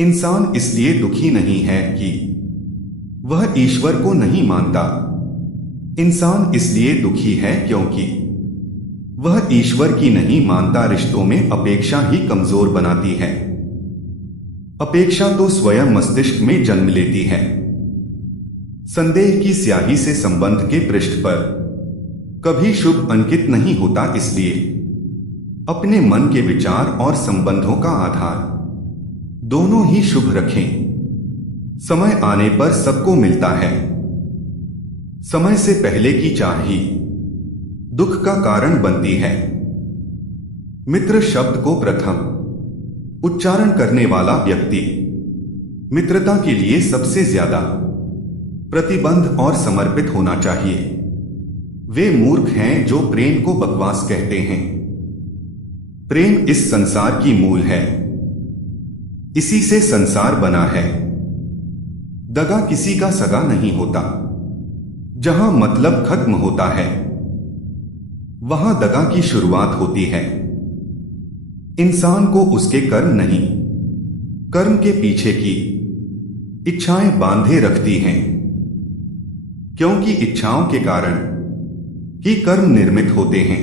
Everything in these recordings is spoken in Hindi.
इंसान इसलिए दुखी नहीं है कि वह ईश्वर को नहीं मानता। इंसान इसलिए दुखी है क्योंकि वह ईश्वर की नहीं मानता। रिश्तों में अपेक्षा ही कमजोर बनाती है। अपेक्षा तो स्वयं मस्तिष्क में जन्म लेती है। संदेह की स्याही से संबंध के पृष्ठ पर कभी शुभ अंकित नहीं होता। इसलिए अपने मन के विचार और संबंधों का आधार दोनों ही शुभ रखें। समय आने पर सबको मिलता है। समय से पहले की चाह ही दुख का कारण बनती है। मित्र शब्द को प्रथम उच्चारण करने वाला व्यक्ति मित्रता के लिए सबसे ज्यादा प्रतिबद्ध और समर्पित होना चाहिए। वे मूर्ख हैं जो प्रेम को बकवास कहते हैं। प्रेम इस संसार की मूल है। इसी से संसार बना है। दगा किसी का सगा नहीं होता। जहां मतलब खत्म होता है वहां दगा की शुरुआत होती है। इंसान को उसके कर्म नहीं, कर्म के पीछे की इच्छाएं बांधे रखती हैं, क्योंकि इच्छाओं के कारण ही कर्म निर्मित होते हैं।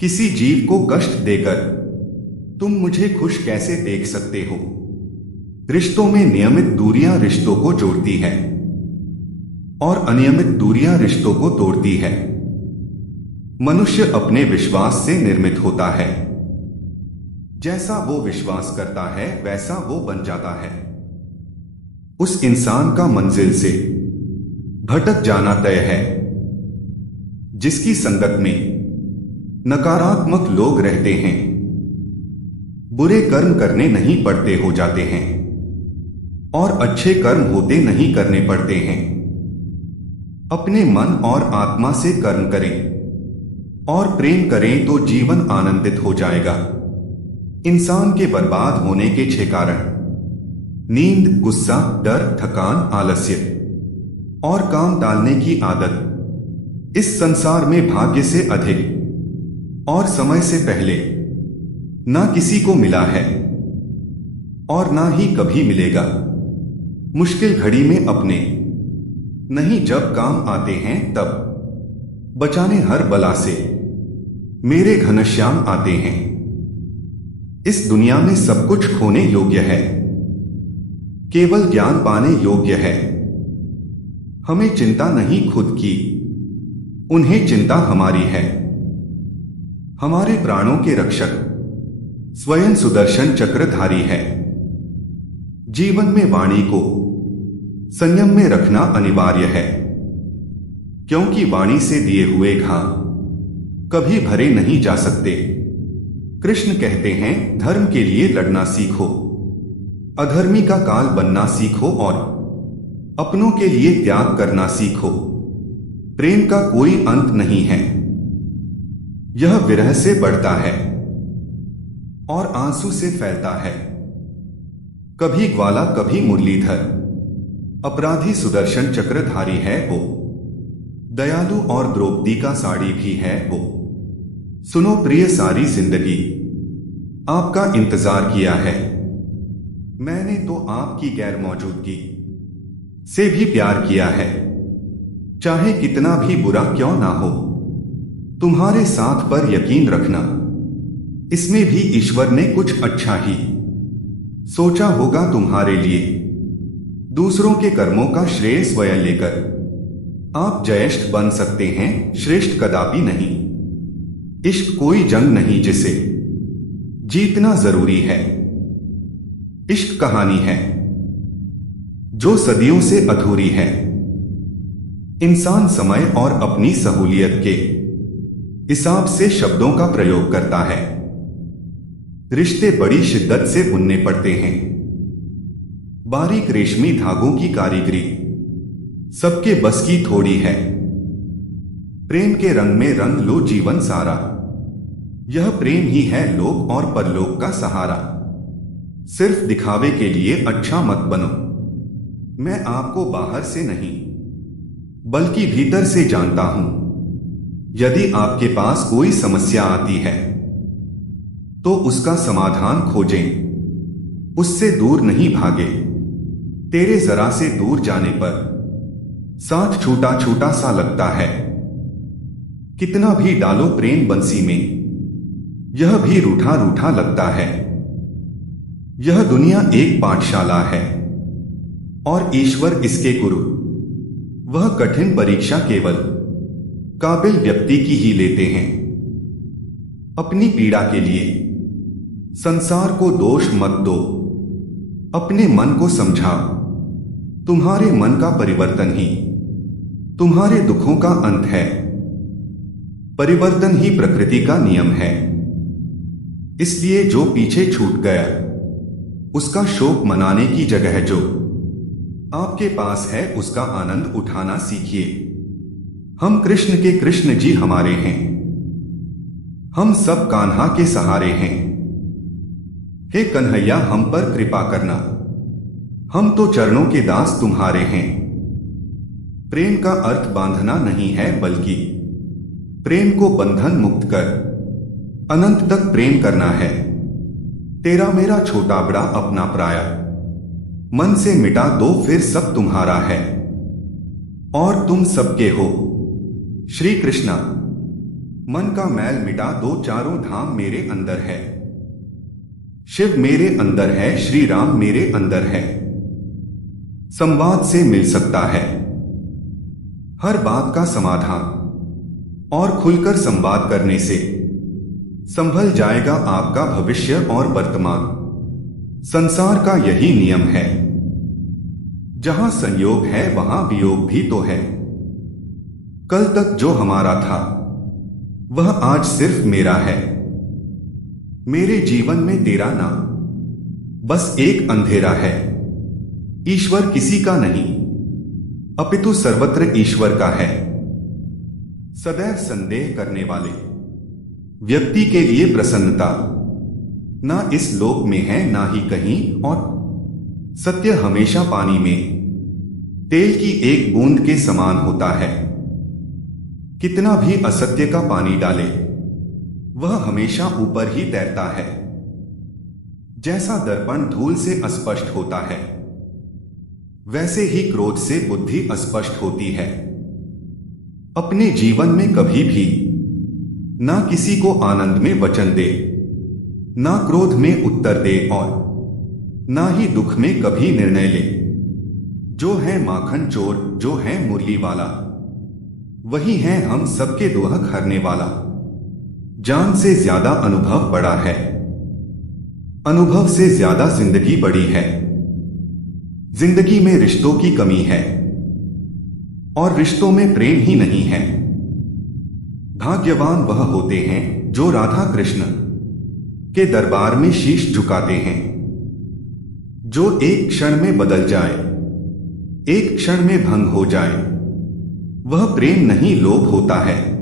किसी जीव को कष्ट देकर तुम मुझे खुश कैसे देख सकते हो? रिश्तों में नियमित दूरियां रिश्तों को जोड़ती है और अनियमित दूरियां रिश्तों को तोड़ती है। मनुष्य अपने विश्वास से निर्मित होता है। जैसा वो विश्वास करता है वैसा वो बन जाता है। उस इंसान का मंजिल से भटक जाना तय है। जिसकी संगत में नकारात्मक लोग रहते हैं, बुरे कर्म करने नहीं पड़ते हो जाते हैं और अच्छे कर्म होते नहीं करने पड़ते हैं। अपने मन और आत्मा से कर्म करें और प्रेम करें तो जीवन आनंदित हो जाएगा। इंसान के बर्बाद होने के 6 कारण: नींद, गुस्सा, डर, थकान, आलस्य और काम टालने की आदत इस संसार में भाग्य से अधिक और समय से पहले ना किसी को मिला है और ना ही कभी मिलेगा। मुश्किल घड़ी में अपने नहीं जब काम आते हैं तब बचाने हर बला से मेरे घनश्याम आते हैं। इस दुनिया में सब कुछ खोने योग्य है, केवल ज्ञान पाने योग्य है। हमें चिंता नहीं खुद की, उन्हें चिंता हमारी है। हमारे प्राणों के रक्षक स्वयं सुदर्शन चक्रधारी है। जीवन में वाणी को संयम में रखना अनिवार्य है, क्योंकि वाणी से दिए हुए घा कभी भरे नहीं जा सकते। कृष्ण कहते हैं, धर्म के लिए लड़ना सीखो, अधर्मी का काल बनना सीखो और अपनों के लिए त्याग करना सीखो। प्रेम का कोई अंत नहीं है। यह विरह से बढ़ता है और आंसू से फैलता है। कभी ग्वाला कभी मुरलीधर, अपराधी सुदर्शन चक्रधारी है वो। दयालु और द्रौपदी का साड़ी भी है वो। सुनो प्रिय, सारी जिंदगी आपका इंतजार किया है। मैंने तो आपकी गैर मौजूदगी से भी प्यार किया है। चाहे कितना भी बुरा क्यों ना हो, तुम्हारे साथ पर यकीन रखना, इसमें भी ईश्वर ने कुछ अच्छा ही सोचा होगा तुम्हारे लिए। दूसरों के कर्मों का श्रेय स्वयं लेकर आप जयेष्ठ बन सकते हैं, श्रेष्ठ कदापि नहीं। इश्क कोई जंग नहीं जिसे जीतना जरूरी है। इश्क कहानी है जो सदियों से अधूरी है। इंसान समय और अपनी सहूलियत के हिसाब से शब्दों का प्रयोग करता है। रिश्ते बड़ी शिद्दत से बुनने पड़ते हैं। बारीक रेशमी धागों की कारीगरी सबके बस की थोड़ी है। प्रेम के रंग में रंग लो जीवन सारा, यह प्रेम ही है लोक और परलोक का सहारा। सिर्फ दिखावे के लिए अच्छा मत बनो। मैं आपको बाहर से नहीं बल्कि भीतर से जानता हूं। यदि आपके पास कोई समस्या आती है तो उसका समाधान खोजें, उससे दूर नहीं भागे। तेरे जरा से दूर जाने पर साथ छूटा छूटा सा लगता है। कितना भी डालो प्रेम बंसी में, यह भी रूठा रूठा लगता है। यह दुनिया एक पाठशाला है और ईश्वर इसके गुरु। वह कठिन परीक्षा केवल काबिल व्यक्ति की ही लेते हैं। अपनी पीड़ा के लिए संसार को दोष मत दो, अपने मन को समझा। तुम्हारे मन का परिवर्तन ही तुम्हारे दुखों का अंत है। परिवर्तन ही प्रकृति का नियम है। इसलिए जो पीछे छूट गया उसका शोक मनाने की जगह जो आपके पास है उसका आनंद उठाना सीखिए। हम कृष्ण के कृष्ण जी हमारे हैं। हम सब कान्हा के सहारे हैं। हे कन्हैया हम पर कृपा करना, हम तो चरणों के दास तुम्हारे हैं। प्रेम का अर्थ बांधना नहीं है बल्कि प्रेम को बंधन मुक्त कर अनंत तक प्रेम करना है। तेरा मेरा छोटा बड़ा अपना पराया मन से मिटा दो, फिर सब तुम्हारा है और तुम सबके हो। श्री कृष्णा मन का मैल मिटा दो, चारों धाम मेरे अंदर है। शिव मेरे अंदर है, श्री राम मेरे अंदर है। संवाद से मिल सकता है हर बात का समाधान और खुलकर संवाद करने से संभल जाएगा आपका भविष्य और वर्तमान। संसार का यही नियम है, जहां संयोग है वहां वियोग भी तो है। कल तक जो हमारा था वह आज सिर्फ मेरा है। मेरे जीवन में तेरा नाम बस एक अंधेरा है। ईश्वर किसी का नहीं अपितु सर्वत्र ईश्वर का है। सदैव संदेह करने वाले व्यक्ति के लिए प्रसन्नता ना इस लोक में है ना ही कहीं और। सत्य हमेशा पानी में तेल की एक बूंद के समान होता है। कितना भी असत्य का पानी डाले वह हमेशा ऊपर ही तैरता है। जैसा दर्पण धूल से अस्पष्ट होता है वैसे ही क्रोध से बुद्धि अस्पष्ट होती है। अपने जीवन में कभी भी ना किसी को आनंद में वचन दे, ना क्रोध में उत्तर दे और ना ही दुख में कभी निर्णय ले। जो है माखन चोर, जो है मुरली वाला, वही है हम सबके दुहक हरने वाला। जान से ज्यादा अनुभव बड़ा है, अनुभव से ज्यादा जिंदगी बड़ी है। जिंदगी में रिश्तों की कमी है और रिश्तों में प्रेम ही नहीं है। भाग्यवान वह होते हैं जो राधा कृष्ण के दरबार में शीश झुकाते हैं। जो एक क्षण में बदल जाए, एक क्षण में भंग हो जाए, वह प्रेम नहीं लोभ होता है।